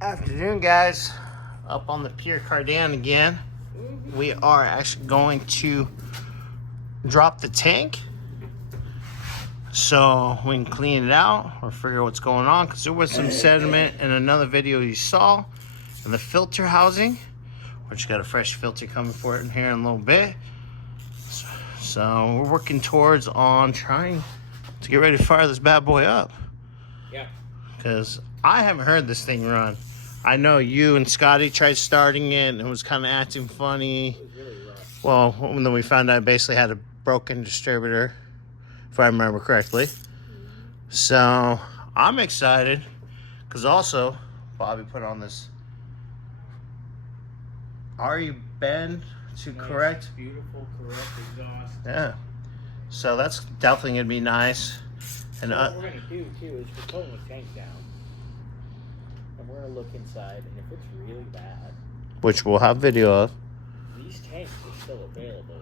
Afternoon, guys. Up on the Pierre Cardin again. We are actually going to drop the tank so we can clean it out or figure out what's going on, because there was some sediment in another video you saw in the filter housing. We just got a fresh filter coming for it in here in a little bit. So we're working towards on trying to get ready to fire this bad boy up. Yeah. Because I haven't heard this thing run. I know you and Scotty tried starting it and it was kind of acting funny. It was really rough. Well, and then we found out I basically had a broken distributor, if I remember correctly. So I'm excited because also Bobby put on this RE bend to Nice, correct. Beautiful, correct exhaust. Yeah. So that's definitely going to be nice. And So what we're going to do, too, is we're pulling the tank down. And we're going to look inside, and if it's really bad, which we'll have video of. these tanks are still available.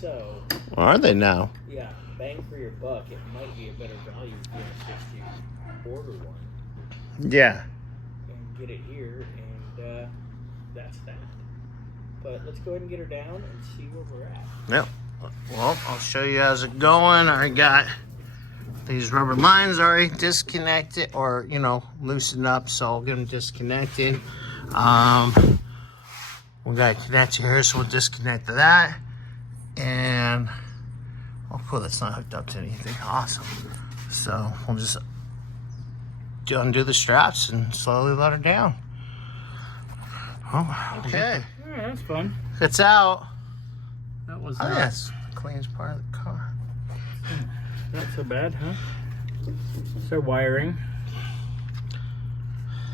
So, Are they now? yeah, bang for your buck, it might be a better value just to order one Yeah. and get it here, and that's that. But let's go ahead and get her down and see where we're at. Yep. Well, I'll show you how's it going. I got these rubber lines already disconnected, or loosened up, so I'll get them disconnected. We got a connector here, so we'll disconnect that. And oh cool, that's not hooked up to anything. Awesome. So we'll just undo the straps and slowly let her down. Oh, okay. Yeah, that's fun. It's out. That was That's the cleanest part of the car. not so bad, huh? So wiring,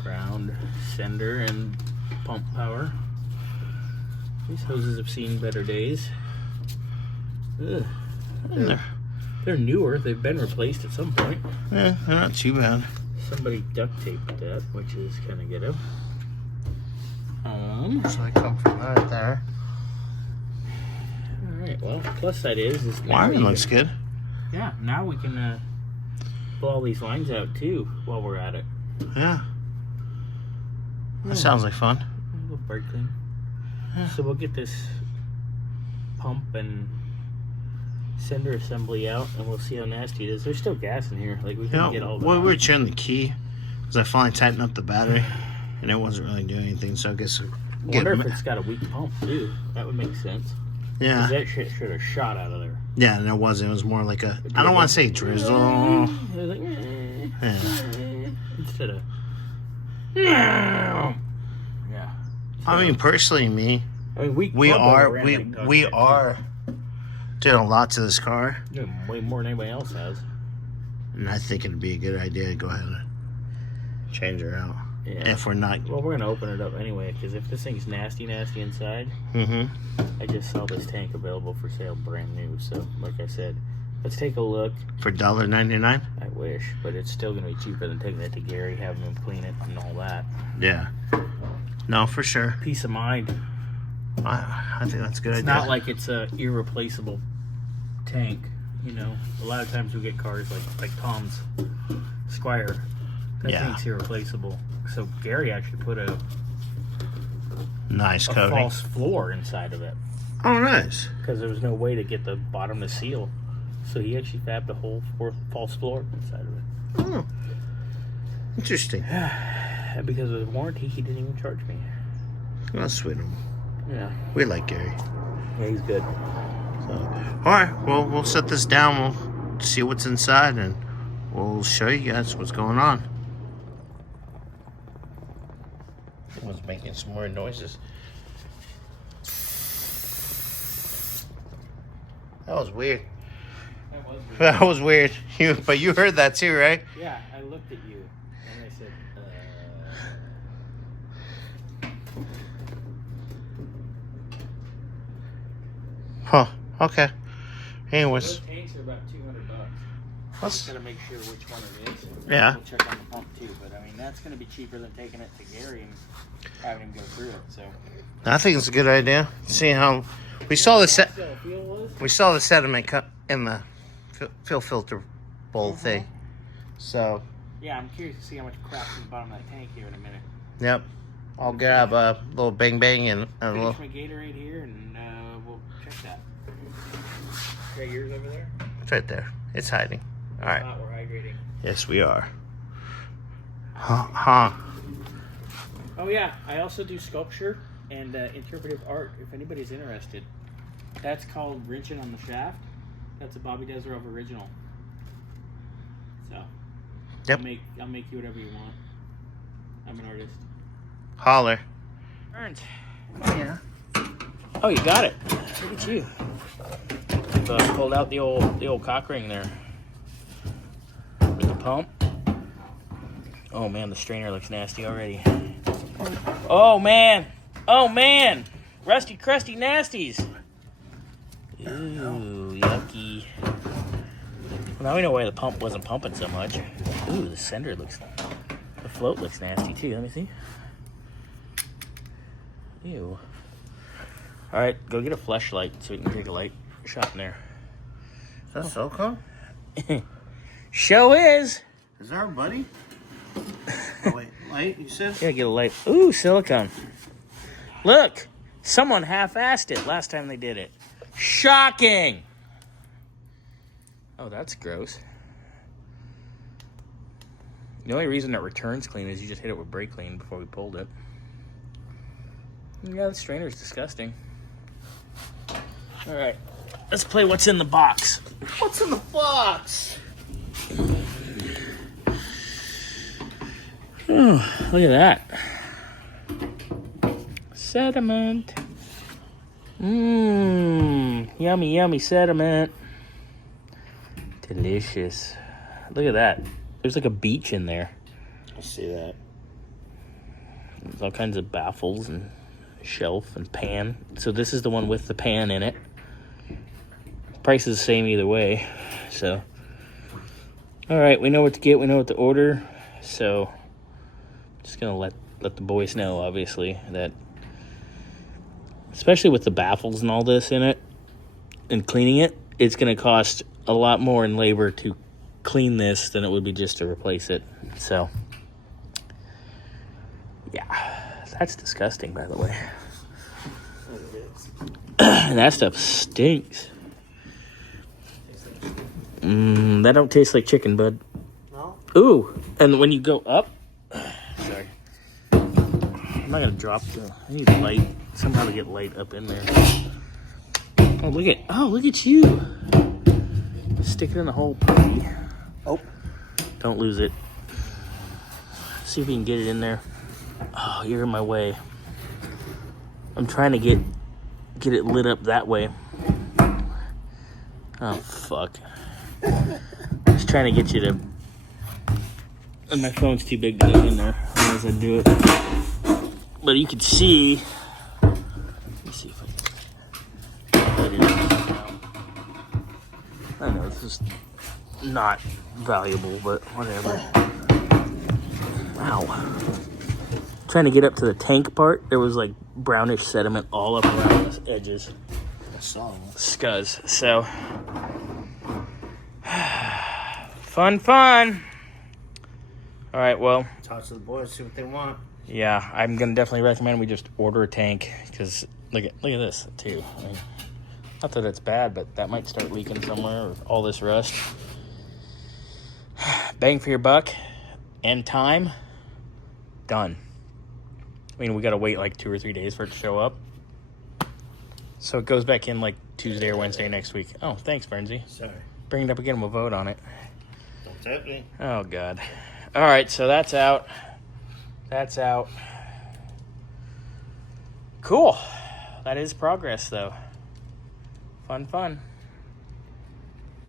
ground, sender, and pump power. These hoses have seen better days. Ugh. They're newer. They've been replaced at some point. Yeah, they're not too bad. Somebody duct taped that, which is kind of ghetto. So they come from right there. All right. Well, plus side is now Wiring you looks can- good. Yeah. Now we can pull all these lines out too while we're at it. Yeah. That sounds like fun. A little brake clean. Yeah. So we'll get this pump and sender assembly out, and we'll see how nasty it is. There's still gas in here. Like we can get all that. Well, we out. were checking the key because I finally tightened up the battery and it wasn't really doing anything. So I guess I wonder if it's got a weak pump too. That would make sense. 'Cause yeah, that shit should have shot out of there. yeah, and it wasn't. It was more like a, I don't want to say drizzle. It was like, Yeah. instead of. Yeah. I mean, personally, I mean, weak we pump are overran, like Doug we said, too. are doing a lot to this car, Doing way more than anybody else has. and I think it'd be a good idea to go ahead and change her out Yeah. if we're not. Well, we're gonna open it up anyway, because if this thing's nasty inside, I just saw this tank available for sale, brand new. So, like I said, let's take a look. For $1.99. I wish, but it's still gonna be cheaper than taking it to Gary, having him clean it and all that. Yeah. No, for sure. Peace of mind. I think that's a good It's idea. not like it's a irreplaceable tank. A lot of times we get cars like Tom's Squire. That Yeah. tank's irreplaceable. So Gary actually put a Nice coating. false floor inside of it, Oh, nice. because there was no way to get the bottom to seal. So he actually fabbed a whole false floor inside of it. Oh, interesting. And because of the warranty, he didn't even charge me. That's sweet of him. Yeah. We like Gary. Yeah, he's good. So, all right. Well, we'll set this down. We'll see what's inside, and we'll show you guys what's going on. It was making some more noises. That was weird. That was weird. That was weird. But you heard that too, right? Yeah, I looked at you and I said, Huh. Okay. Anyways, Those tanks are about $200. let's. Gotta make sure which one it is. Yeah. We'll check on the pump too, but I mean that's gonna be cheaper than taking it to Gary and having him go through it. So. I think it's a good idea. See how we saw the set. So feel was? We saw the sediment cut in the fill filter bowl thing. So Yeah, I'm curious to see how much crap's in the bottom of that tank here in a minute. Yep. I'll grab a little bang bang and a little. Finish my Gatorade here, and we'll check that. Got yours over there? It's right there. It's hiding. All right. We're hydrating. Yes, we are. Huh. Oh yeah, I also do sculpture and interpretive art. If anybody's interested, that's called Wrenching on the Shaft. That's a Bobby Deserov original. So, yep. I'll make you whatever you want. I'm an artist. Holler. Burns. Yeah. Oh, you got it. Look at you. You've pulled out the old cock ring there. With the pump. Oh man, the strainer looks nasty already. Oh man. Oh man. Rusty, crusty nasties. Ooh, yucky. Well, now we know why the pump wasn't pumping so much. Ooh, the sender looks... The float looks nasty too. Let me see. Ew. Alright, go get a fleshlight so we can take a light shot in there. Is that silicone? Show is! Is that our buddy? Oh, wait, light, you said? Yeah, get a light. Ooh, silicone. Look! Someone half-assed it last time they did it. Shocking! Oh, that's gross. The only reason it returns clean is you just hit it with brake clean before we pulled it. Yeah, the strainer's disgusting. Alright, let's play what's in the box. What's in the box? Oh, look at that. Sediment. Mmm, yummy, yummy sediment. Delicious. Look at that. There's like a beach in there. I see that. There's all kinds of baffles and shelf and pan. So this is the one with the pan in it. Price is the same either way. So, all right, we know what to get. We know what to order. So, just gonna let the boys know, obviously, that especially with the baffles and all this in it and cleaning it, it's gonna cost a lot more in labor to clean this than it would be just to replace it. So, yeah, that's disgusting, by the way. And that stuff stinks. That don't taste like chicken, bud. No? Ooh, and when you go up, sorry, I'm not gonna drop the. I need light somehow to get light up in there. Oh, look at you. Stick it in the hole, puppy. Oh. Don't lose it. See if you can get it in there. Oh, you're in my way. I'm trying to get it lit up that way. Oh, fuck. Just trying to get you to... And my phone's too big to get in there. Otherwise I'd do it. But you can see... Let me see if I can... Let it in. I know, this is not valuable, but whatever. Wow. Trying to get up to the tank part, there was like brownish sediment all up around the edges. I saw them. Scuzz. So, fun. All right, well. Talk to the boys, see what they want. Yeah, I'm gonna definitely recommend we just order a tank because look at this too. I mean, not that it's bad, but that might start leaking somewhere. Or all this rust. Bang for your buck and time. Done. I mean, we gotta wait like 2 or 3 days for it to show up. So it goes back in like Tuesday or Wednesday next week. Oh, thanks, Bernsey. Sorry. Bring it up again, we'll vote on it. Don't tempt me. Oh, God. All right, so that's out. That's out. Cool. That is progress, though. Fun.